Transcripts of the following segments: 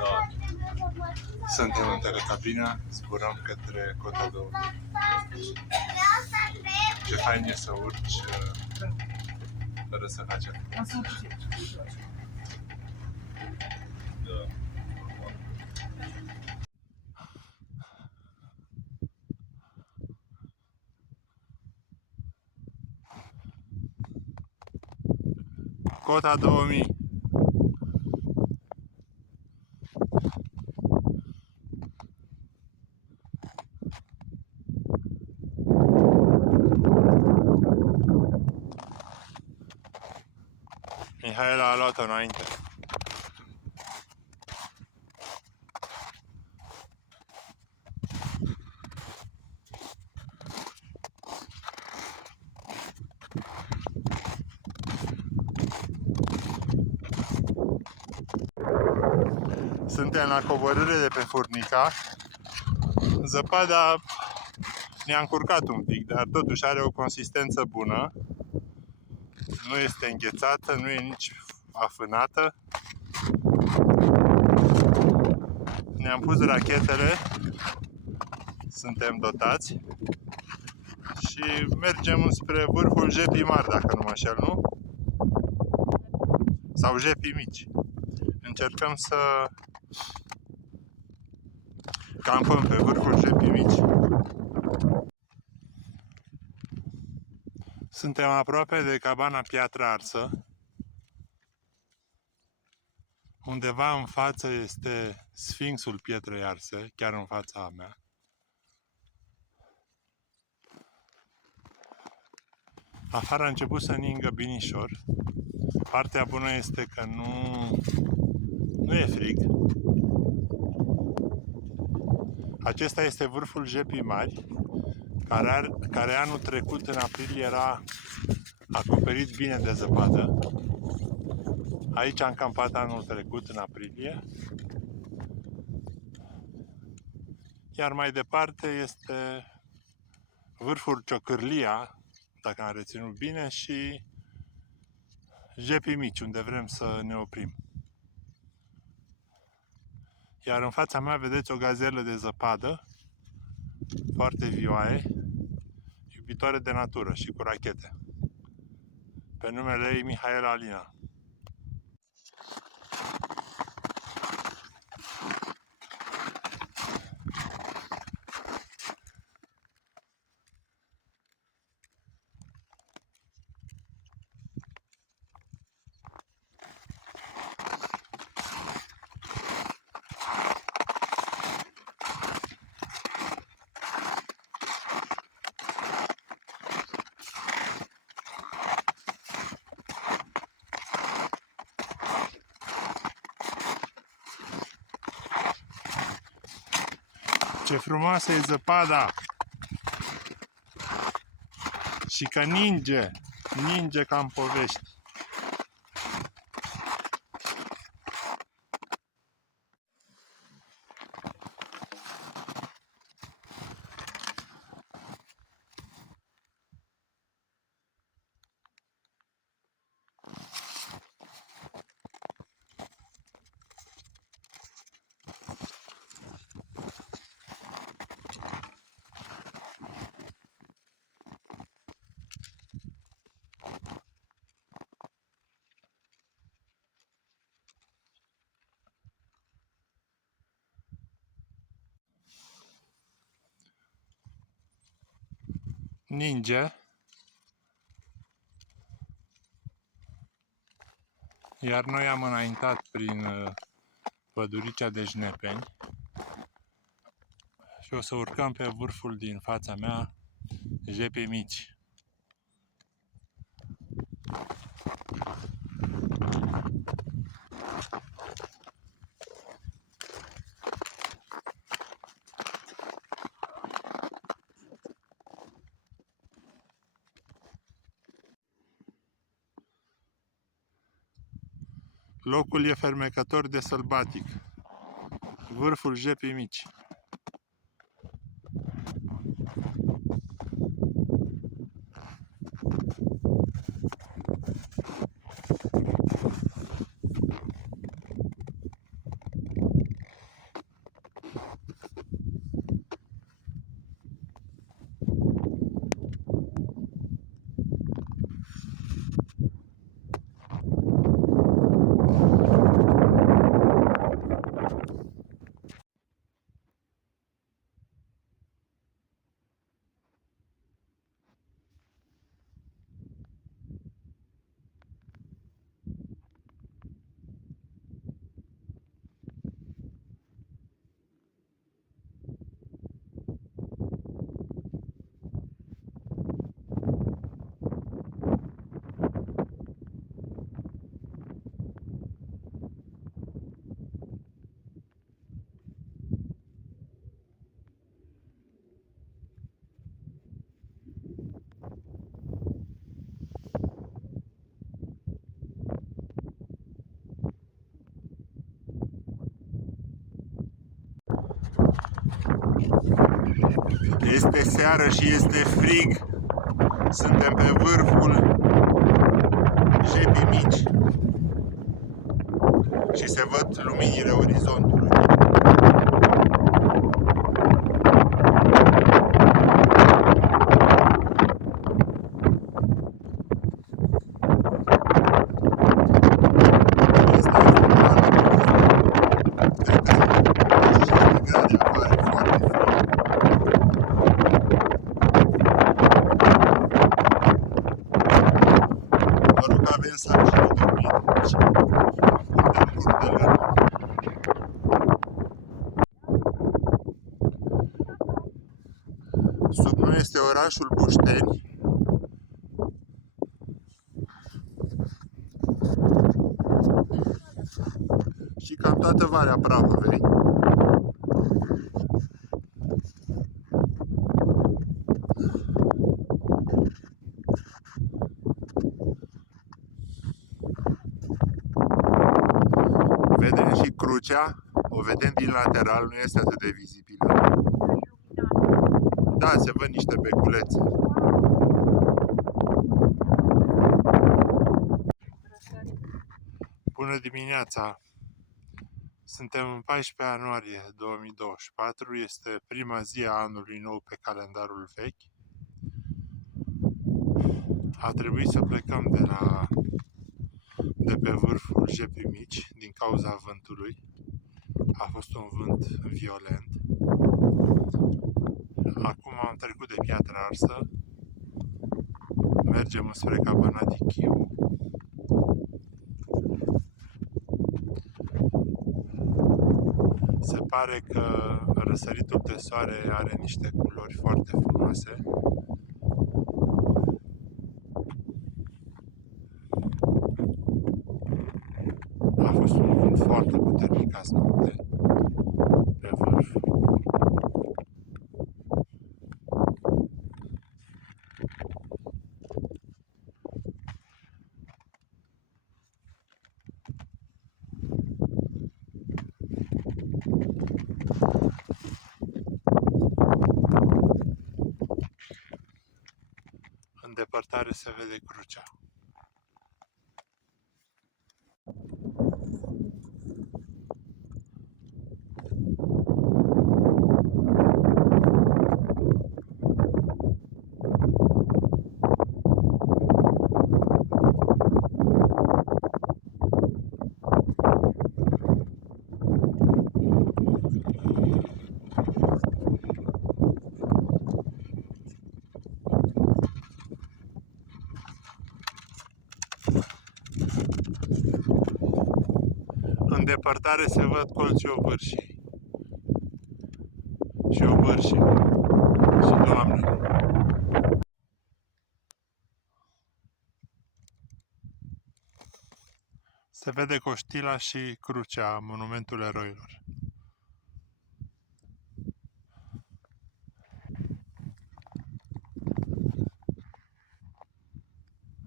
Da. Suntem în telecabina, zburăm către Cota 2000. Ce fain e să urci fără să faci acum. Da. Cota 2000. Mihaela a luat-o înainte. Suntem la coborâre de pe Furnica. Zăpada ne-a încurcat un pic, dar totuși are o consistență bună. Nu este înghețată, nu e nici afânată. Ne-am pus rachetele, suntem dotați și mergem spre vârful Jepii Mari, dacă nu mă înșel, nu? Sau Jepii Mici. Încercăm să campăm pe vârful Jepii Mici. Suntem aproape de cabana Piatra Arsă. Undeva în față este Sfinxul Pietrei Arse, chiar în fața mea. Afară a început să ningă binișor. Partea bună este că nu e frig. Acesta este vârful Jepii Mari, care anul trecut, în aprilie, era acoperit bine de zăpadă. Aici am campat anul trecut, în aprilie. Iar mai departe este vârful Ciocârlia, dacă am reținut bine, și Jepii Mici, unde vrem să ne oprim. Iar în fața mea vedeți o gazelă de zăpadă, foarte vioaie, iubitoare de natură și cu rachete. Pe numele ei Mihaela Alina. Ce frumoasă e zăpada! Și că ninge ca în povești. Ninge. Iar noi am înaintat prin păduricea de Jnepeni și o să urcăm pe vârful din fața mea, Jepii Mici. Locul e fermecător de sălbatic. Vârful Jepii Mici. Este seară și este frig. Suntem pe vârful Jepii Mici și se văd luminile orizontului. Avem sarcină de dormit și sub noi este orașul Bușteni. Și cam toată Valea Prahovei. Vedem și crucea, o vedem din lateral, nu este atât de vizibilă. Da, se văd niște beculețe. Bună dimineața! Suntem în 14 ianuarie 2024, este prima zi a anului nou pe calendarul vechi. A trebuit să plecăm de pe vârful Jepii Mici din cauza vântului. A fost un vânt violent. Acum am trecut de Piatra Arsă. Mergem spre Cabana di Chiu. Se pare că răsăritul de soare are niște culori foarte frumoase. A fost un vânt foarte puternic azi noapte pe vârf. În depărtare se vede crucea. În depărtare se văd colții Obârșii și Obârșii și Doamne. Se vede Coștila și crucea, monumentul eroilor.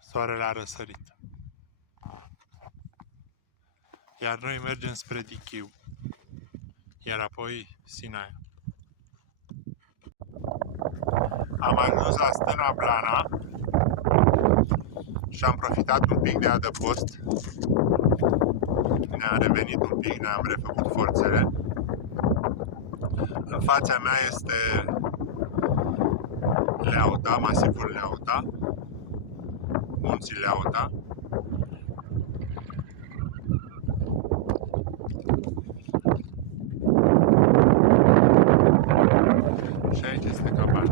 Soarele a răsărit. Iar noi mergem spre Dichiu, iar apoi Sinaia. Am ajuns la Stâna Blana și am profitat un pic de adăpost. Ne-am revenit un pic, ne-am refăcut forțele. În fața mea este Leauta, masivul Leauta, munții Leauta. Și aici este cabana,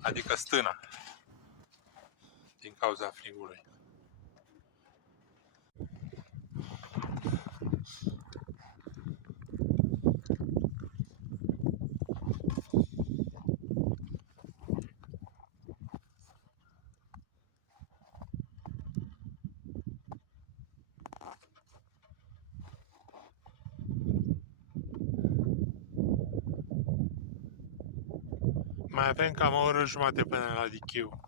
adică stâna, din cauza frigului. Mai avem cam o oră jumate până la Dichiu.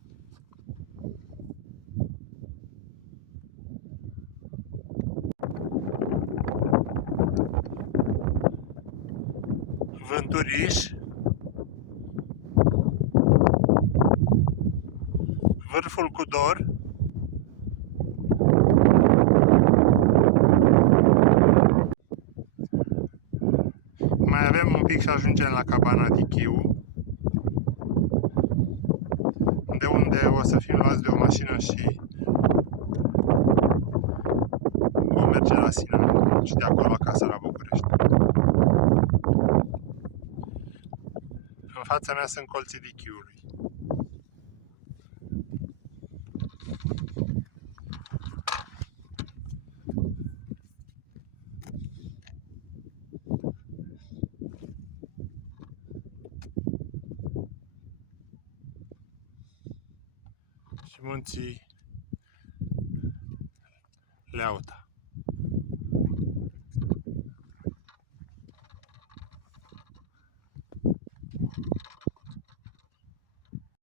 Vânturiș, vârful cu dor. Mai avem un pic și ajungem la cabana Dichiu, de unde o să fim luați de o mașină și vom merge la Sina și de acolo acasă la București. În fața mea sunt colții Dichiului. Și munții Leauta.